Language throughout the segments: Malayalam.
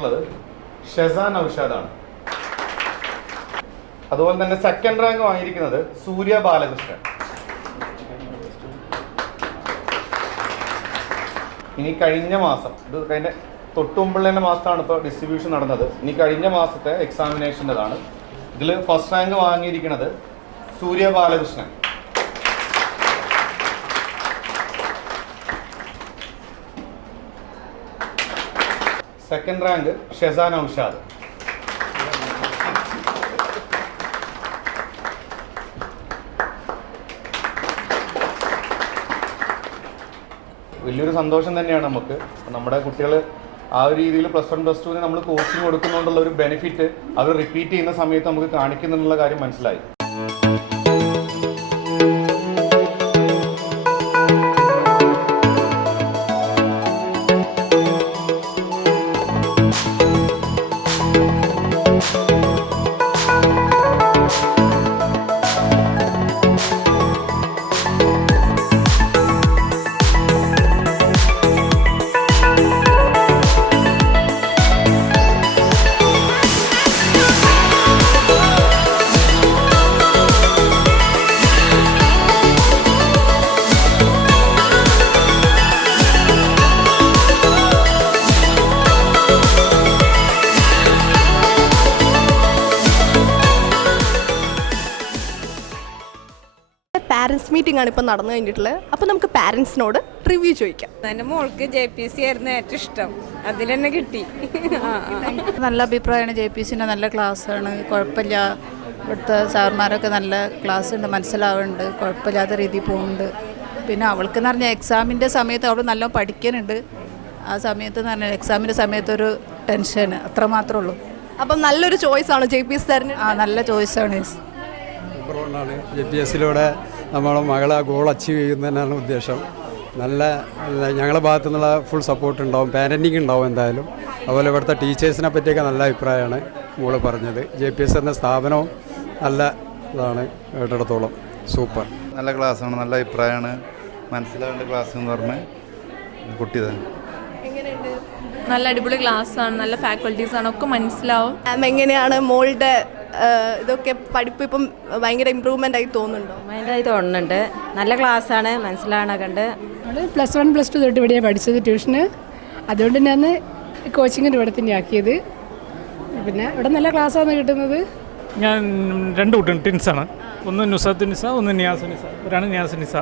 വാങ്ങിയിട്ടുള്ളത് ഷെസാൻ ഔഷാദാണ്. അതുപോലെ തന്നെ സെക്കൻഡ് റാങ്ക് വാങ്ങിയിരിക്കുന്നത് സൂര്യ ബാലകൃഷ്ണൻ. ഇനി കഴിഞ്ഞ മാസം, ഇത് കഴിഞ്ഞ തൊട്ടുമുമ്പുള്ള മാസത്താണ് ഇപ്പോൾ ഡിസ്ട്രിബ്യൂഷൻ നടന്നത്. ഇനി കഴിഞ്ഞ മാസത്തെ എക്സാമിനേഷൻ്റെതാണ്. ഇതിൽ ഫസ്റ്റ് റാങ്ക് വാങ്ങിയിരിക്കുന്നത് സൂര്യ ബാലകൃഷ്ണൻ. Second rank Shezan Aushad. വലിയൊരു സന്തോഷം തന്നെയാണ് നമുക്ക്. നമ്മുടെ കുട്ടികൾ ആ ഒരു രീതിയിൽ +1 +2 നമ്മൾ കോച്ചിങ് കൊടുക്കുന്നതുകൊണ്ടുള്ള ഒരു ബെനിഫിറ്റ് അവർ റിപ്പീറ്റ് ചെയ്യുന്ന സമയത്ത് നമുക്ക് കാണിക്കുന്നുള്ള കാര്യം മനസ്സിലായി. പാരൻസ് മീറ്റിംഗ് ആണ് ഇപ്പോൾ നടന്നു കഴിഞ്ഞിട്ടുള്ളത്. അപ്പോൾ നമുക്ക് പാരൻസിനോട് റിവ്യൂ ചോദിക്കാം. എൻ്റെ മോൾക്ക് JPC ആയിരുന്നു ഏറ്റവും ഇഷ്ടം, അതിൽ തന്നെ കിട്ടി. നല്ല അഭിപ്രായമാണ്. JPCൻ്റെ നല്ല ക്ലാസ്സാണ്, കുഴപ്പമില്ല. ഇവിടുത്തെ സാർമാരൊക്കെ നല്ല ക്ലാസ് ഉണ്ട്, മനസ്സിലാവുന്നുണ്ട്, കുഴപ്പമില്ലാത്ത രീതിയിൽ പോകുന്നുണ്ട്. പിന്നെ അവൾക്കെന്ന് പറഞ്ഞാൽ എക്സാമിൻ്റെ സമയത്ത് അവൾ നല്ല പഠിക്കാനുണ്ട്. ആ സമയത്ത് എന്ന് പറഞ്ഞാൽ എക്സാമിൻ്റെ സമയത്തൊരു ടെൻഷൻ, അത്ര മാത്രമേ ഉള്ളൂ. അപ്പം നല്ലൊരു ചോയ്സാണ് JPC തരുന്നത്. നല്ല ചോയ്സാണ്. JPSയിലൂടെ നമ്മുടെ മകളെ ഗോൾ അച്ചീവ് ചെയ്യുന്നതിനാണ് ഉദ്ദേശം. നല്ല ഞങ്ങളുടെ ഭാഗത്തു നിന്നുള്ള ഫുൾ സപ്പോർട്ട് ഉണ്ടാവും, പാരൻറ്റിങ് ഉണ്ടാവും എന്തായാലും. അതുപോലെ ഇവിടുത്തെ ടീച്ചേഴ്സിനെ പറ്റിയൊക്കെ നല്ല അഭിപ്രായമാണ് മോള് പറഞ്ഞത്. JPS എന്ന സ്ഥാപനവും നല്ല ഇതാണ്, കേട്ടിടത്തോളം സൂപ്പർ. നല്ല ക്ലാസ്സാണ്, നല്ല അഭിപ്രായമാണ്. മനസ്സിലാവേണ്ട ക്ലാസ് എന്ന് പറഞ്ഞാൽ കുട്ടി തന്നെ നല്ല അടിപൊളി ക്ലാസ്സാണ്, നല്ല ഫാക്കൽറ്റീസാണ്, ഒക്കെ മനസ്സിലാവും. എങ്ങനെയാണ് മോളുടെ ഇതൊക്കെ പഠിപ്പ് ഇപ്പം ഭയങ്കര ഇമ്പ്രൂവ്മെൻ്റ് ആയി തോന്നുന്നുണ്ടോ? അതിൻ്റെതായി തോന്നുന്നുണ്ട്. നല്ല ക്ലാസ്സാണ്, മനസ്സിലാവണൊക്കെ ഉണ്ട്. +1 +2 തൊട്ട് ഇവിടെയാണ് പഠിച്ചത് ട്യൂഷന്. അതുകൊണ്ട് തന്നെയാണ് കോച്ചിങ്ങിന് ഇവിടെ തന്നെ ആക്കിയത്. പിന്നെ ഇവിടെ നല്ല ക്ലാസ്സാണ് കിട്ടുന്നത്. ഞാൻ 2 കുട്ടികൾ ടിൻസാണ്. ഒന്ന് നുസത്ത് നിസ, ഒന്ന് നിയാസ് നിസ. ഒരാണ് നിയാസ് നിസ.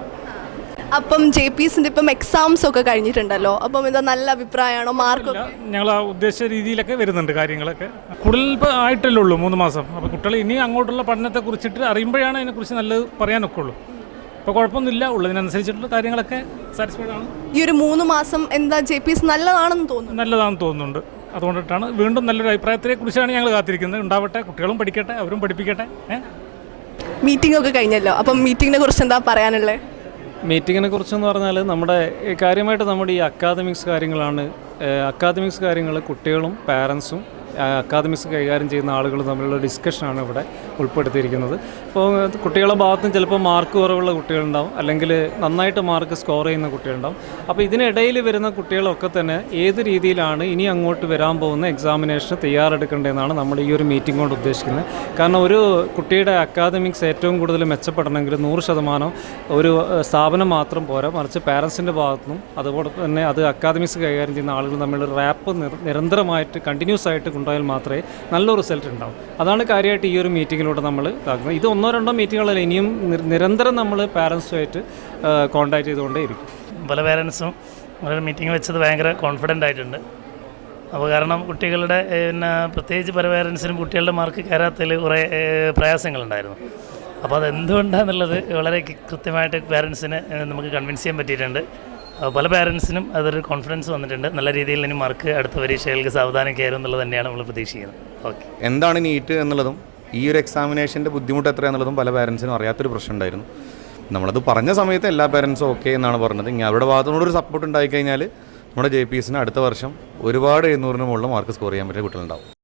അപ്പം JPSൻ്റെ ഇപ്പം എക്സാംസ് ഒക്കെ കഴിഞ്ഞിട്ടുണ്ടല്ലോ, അപ്പം എന്താ നല്ല അഭിപ്രായമാണോ? മാർക്കൊക്കെ ഞങ്ങൾ ആ ഉദ്ദേശിച്ച രീതിയിലൊക്കെ വരുന്നുണ്ട് കാര്യങ്ങളൊക്കെ. കൂടുതൽ ഇപ്പോൾ ആയിട്ടല്ലേ ഉള്ളൂ 3 മാസം. അപ്പോൾ കുട്ടികൾ ഇനി അങ്ങോട്ടുള്ള പഠനത്തെ കുറിച്ചിട്ട് അറിയുമ്പോഴാണ് അതിനെക്കുറിച്ച് നല്ലത് പറയാനൊക്കെ ഉള്ളൂ. ഇപ്പോൾ കുഴപ്പമൊന്നുമില്ല, ഉള്ളതിനനുസരിച്ചിട്ടുള്ള കാര്യങ്ങളൊക്കെ സാറ്റിസ്ഫൈഡ് ആണ്. ഈ ഒരു 3 മാസം എന്താ JPS നല്ലതാണെന്ന് തോന്നുന്നു? നല്ലതാണെന്ന് തോന്നുന്നുണ്ട്. അതുകൊണ്ടിട്ടാണ് വീണ്ടും നല്ലൊരു അഭിപ്രായത്തെ കുറിച്ചാണ് ഞങ്ങൾ കാത്തിരിക്കുന്നത്. ഉണ്ടാവട്ടെ, കുട്ടികളും പഠിക്കട്ടെ, അവരും പഠിപ്പിക്കട്ടെ. മീറ്റിംഗ് ഒക്കെ കഴിഞ്ഞല്ലോ, അപ്പം മീറ്റിങ്ങിനെ കുറിച്ച് എന്താ പറയാനുള്ളത്? മീറ്റിങ്ങിനെ കുറിച്ചെന്ന് പറഞ്ഞാൽ നമ്മുടെ കാര്യമായിട്ട് നമ്മുടെ ഈ അക്കാദമിക്സ് കാര്യങ്ങൾ കുട്ടികളും പാരൻസും അക്കാദമിക്സ് കൈകാര്യം ചെയ്യുന്ന ആളുകൾ തമ്മിലുള്ള ഡിസ്കഷനാണ് ഇവിടെ ഉൾപ്പെടുത്തിയിരിക്കുന്നത്. അപ്പോൾ കുട്ടികളുടെ ഭാഗത്തും ചിലപ്പോൾ മാർക്ക് കുറവുള്ള കുട്ടികളുണ്ടാവും, അല്ലെങ്കിൽ നന്നായിട്ട് മാർക്ക് സ്കോർ ചെയ്യുന്ന കുട്ടികളുണ്ടാവും. അപ്പോൾ ഇതിനിടയിൽ വരുന്ന കുട്ടികളൊക്കെ തന്നെ ഏത് രീതിയിലാണ് ഇനി അങ്ങോട്ട് വരാൻ പോകുന്ന എക്സാമിനേഷന് തയ്യാറെടുക്കേണ്ടതെന്നാണ് നമ്മൾ ഈ ഒരു മീറ്റിംഗ് കൊണ്ട് ഉദ്ദേശിക്കുന്നത്. കാരണം ഒരു കുട്ടിയുടെ അക്കാദമിക്സ് ഏറ്റവും കൂടുതൽ മെച്ചപ്പെടണമെങ്കിൽ 100% ഒരു സ്ഥാപനം മാത്രം പോരാ, മറിച്ച് പാരൻസിൻ്റെ ഭാഗത്തുനിന്നും അതുപോലെ തന്നെ അത് അക്കാദമിക്സ് കൈകാര്യം ചെയ്യുന്ന ആളുകൾ തമ്മിൽ റാപ്പ് നിരന്തരമായിട്ട് കണ്ടിന്യൂസ് ആയിട്ട് കൊണ്ടുപോയാൽ മാത്രമേ നല്ലൊരു റിസൾട്ട് ഉണ്ടാവും. അതാണ് കാര്യമായിട്ട് ഈ ഒരു മീറ്റിങ്ങിലൂടെ നമ്മൾ ഇതാക്കുന്നത്. ഇത് 1-2 മീറ്റിങ്ങുകളല്ല, ഇനിയും നിരന്തരം നമ്മൾ പാരൻസുമായിട്ട് കോൺടാക്ട് ചെയ്തുകൊണ്ടേയിരിക്കും. പല പാരൻസും ഒരു മീറ്റിംഗ് വെച്ചത് ഭയങ്കര കോൺഫിഡൻ്റ് ആയിട്ടുണ്ട്. അപ്പോൾ കാരണം കുട്ടികളുടെ പിന്നെ പ്രത്യേകിച്ച് പല പാരൻസിനും കുട്ടികളുടെ മാർക്ക് കയറാത്തതിൽ കുറേ പ്രയാസങ്ങളുണ്ടായിരുന്നു. അപ്പോൾ അതെന്തുകൊണ്ടാണെന്നുള്ളത് വളരെ കൃത്യമായിട്ട് പാരൻസിനെ നമുക്ക് കൺവിൻസ് ചെയ്യാൻ പറ്റിയിട്ടുണ്ട്. പല പാരൻസിനും അതൊരു കോൺഫിഡൻസ് വന്നിട്ടുണ്ട്. നല്ല രീതിയിൽ ഇനി മാർക്ക് അടുത്ത പരീക്ഷകൾക്ക് സാവധാനം കയറും എന്നുള്ളത് തന്നെയാണ് നമ്മൾ പ്രതീക്ഷിക്കുന്നത്. ഓക്കെ, എന്താണ് നീറ്റ് എന്നുള്ളതും ഈ ഒരു എക്സാമിനേഷൻ്റെ ബുദ്ധിമുട്ട് എത്രയാണെന്നുള്ളതും പല പാരൻസിനും അറിയാത്തൊരു പ്രശ്നം ഉണ്ടായിരുന്നു. നമ്മളത് പറഞ്ഞ സമയത്ത് എല്ലാ പാരൻസും ഓക്കെ എന്നാണ് പറഞ്ഞത്. ഇനി അവരുടെ ഭാഗത്തുനിന്നൊരു സപ്പോർട്ട് ഉണ്ടായിക്കഴിഞ്ഞാൽ നമ്മുടെ JPSന് അടുത്ത വർഷം ഒരുപാട് 700-ന് മുകളിൽ മാർക്ക് സ്കോർ ചെയ്യാൻ പറ്റിയ കുട്ടികളുണ്ടാവും.